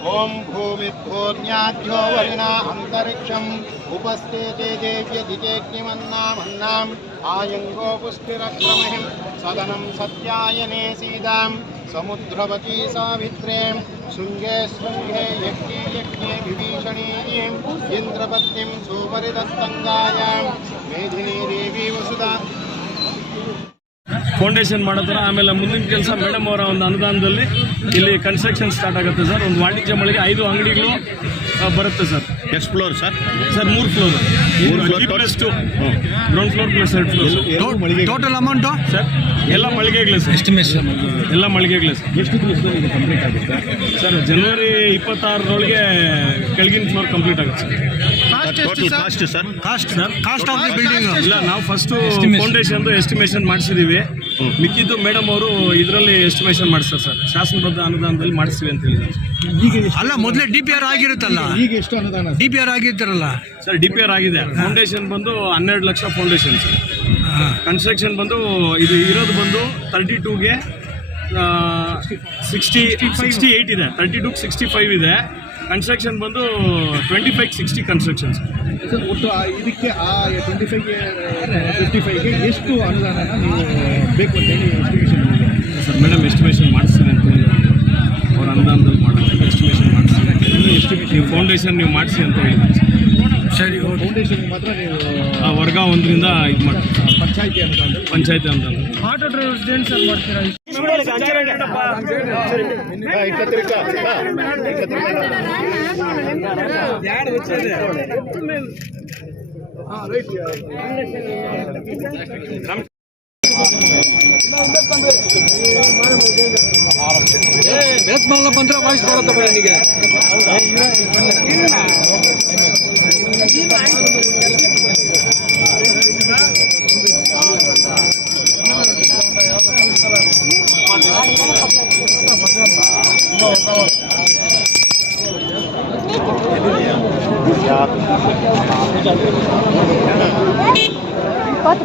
तात्तस्तु ॐ भूमिभ्योर्ज्ञाद्यो वरिणा अन्तरिक्षम् उपस्थिते देव्यधिकेऽग्निमन्नामन्नाम् आयङ्गो पुष्टिरक्रमहिं, सदनं सत्यायने सीतां समुद्रवती सावित्रे शृङ्गे शृङ्गे यज्ञे यज्ञे विभीषणीं इन्द्रपत्नीं सुपरिदत्तङ्गायां मेधिनी देवी वसुधा। ಫೌಂಡೇಶನ್ ಮಾಡೋದ್ರ ಆಮೇಲೆ ಮುಂದಿನ ಕೆಲಸ ಮೇಡಮ್ ಅವರ ಒಂದು ಅನುದಾನದಲ್ಲಿ ಇಲ್ಲಿ ಕನ್ಸ್ಟ್ರಕ್ಷನ್ ಸ್ಟಾರ್ಟ್ ಆಗುತ್ತೆ ಸರ್ ಒಂದು ವಾಣಿಜ್ಯ ಮಳಿಗೆ ಐದು ಅಂಗಡಿಗಳು ಬರುತ್ತೆ ಸರ್ ಎಷ್ಟು ಫ್ಲೋರ್ ಸರ್ ಸರ್ ಮೂರು floor plus two ground floor plus ಎರಡು ಫ್ಲೋರ್ ಟೋಟಲ್ ಅಮೌಂಟು ಸರ್ ಎಲ್ಲ ಮಳಿಗೆಗಳೇ? ಸರ್ ಎಸ್ಟಿಮೇಷನ್ ಎಲ್ಲ ಮಳಿಗೆಗಳೇ ಸರ್ ಎಷ್ಟು ದಿವಸದಲ್ಲಿ ಕಂಪ್ಲೀಟ್ ಆಗುತ್ತೆ? ಸರ್ ಜನವರಿ ಇಪ್ಪತ್ತಾರರೊಳಗೆ ಕೆಳಗಿನ ಫ್ಲೋರ್ ಕಂಪ್ಲೀಟ್ ಆಗುತ್ತೆ sir total cost sir cost cost of the building ಇಲ್ಲ ನಾವು ಫಸ್ಟು ಫೌಂಡೇಶನ್ ಎಸ್ಟಿಮೇಷನ್ ಮಾಡಿಸಿದೀವಿ. ಮಿಕ್ಕಿದ್ದು ಮೇಡಮ್ ಅವರು ಇದರಲ್ಲಿ ಎಸ್ಟಿಮೇಷನ್ ಮಾಡಿಸ್ತಾರೆ ಸರ್. ಶಾಸನಬದ್ಧ ಅನುದಾನದಲ್ಲಿ ಮಾಡಿಸ್ತೀವಿ ಅಂತ ಹೇಳಿದ್ದಾರೆ. ಈಗ ಅಲ್ಲ ಮೊದಲೇ ಡಿ ಪಿ ಆರ್ ಆಗಿರುತ್ತಲ್ಲ? ಈಗ ಎಷ್ಟು ಅನುದಾನ? ಡಿ ಪಿ ಆರ್ ಆಗಿರ್ತಾರಲ್ಲ? ಸರ್ ಡಿ ಪಿ ಆರ್ ಆಗಿದೆ. ಫೌಂಡೇಶನ್ ಬಂದು ಹನ್ನೆರಡು ಲಕ್ಷ ಫೌಂಡೇಶನ್ ಸರ್. ಕನ್ಸ್ಟ್ರಕ್ಷನ್ ಬಂದು ಇದು ಇರೋದು ಬಂದು ತರ್ಟಿ ಟೂಗೆ ಸಿಕ್ಸ್ಟಿ ಸಿಕ್ಸ್ಟಿ ಏಯ್ಟ್ ಇದೆ. ತರ್ಟಿ ಟು ಸಿಕ್ಸ್ಟಿ ಫೈವ್ ಇದೆ. ಕನ್ಸ್ಟ್ರಕ್ಷನ್ ಬಂದು twenty five sixty construction sir sir ಒಟ್ಟು ಆ ಇದಕ್ಕೆ ಆ ಟ್ವೆಂಟಿ ಫೈವ್ಗೆ ಫಿಫ್ಟಿ ಫೈವ್ಗೆ ಎಷ್ಟು ಅನುದಾನ ನೀವು ಬೇಕು ಅಂತ ಹೇಳಿ ಎಸ್ಟಿಮೇಷನ್ ಸರ್ ಮೇಡಮ್ ಎಸ್ಟಿಮೇಷನ್ ಮಾಡಿಸ್ತೀನಿ ಅಂತ ಹೇಳಿ. ಅವ್ರ ಅನುದಾನದಲ್ಲಿ ಮಾಡೋಕ್ಕೆ ಎಸ್ಟಿಮೇಷನ್ ಮಾಡಿಸ್ತೀನಿ. ಅಂತ ಎಸ್ಟಿಮೇಷನ್ ನೀವು ಫೌಂಡೇಶನ್ ನೀವು ಮಾಡಿಸಿ ಅಂತ ಹೇಳಿ. ಸರಿ ಫೌಂಡೇಶನ್ ಮಾತ್ರ ನೀವು ಆ ವರ್ಗ ಒಂದರಿಂದ ಇದು ಮಾಡಿ. ಪಂಚಾಯಿತಿ ಅಂತ ಪಂಚಾಯತಿ ಅನುದಾನ. ಬೇತ್ಮಲ್ಲ ಬಂದ್ರೆ ವಾಯ್ಸ್ ಬರುತ್ತೆ ನನಗೆ Quatro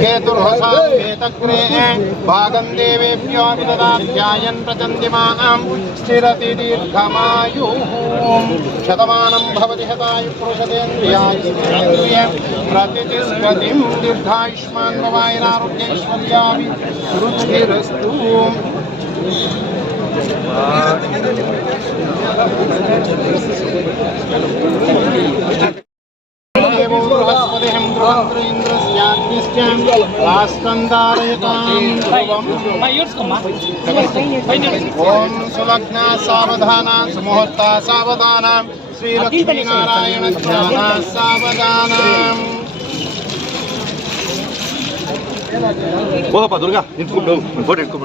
हेतुर्हसाग्रेण भागं देवेभ्यो विददाध्यायन् शतमानं भवति हतायुपुरुषतेन्द्रियायुष्मेन्द्रिय प्रतितिस्पतिं दीर्घायुष्मान् भवायनारोग्यैश्वर्यापि वृद्धिरस्तु Thank you. ఓం సులగ్నా సావధానా సుముహూర్త సావధానా శ్రీలక్ష్మీనారాయణ ధ్యానా సావధానా போதப்பா துர்கா நிற்கும் போட்டு நிற்கும்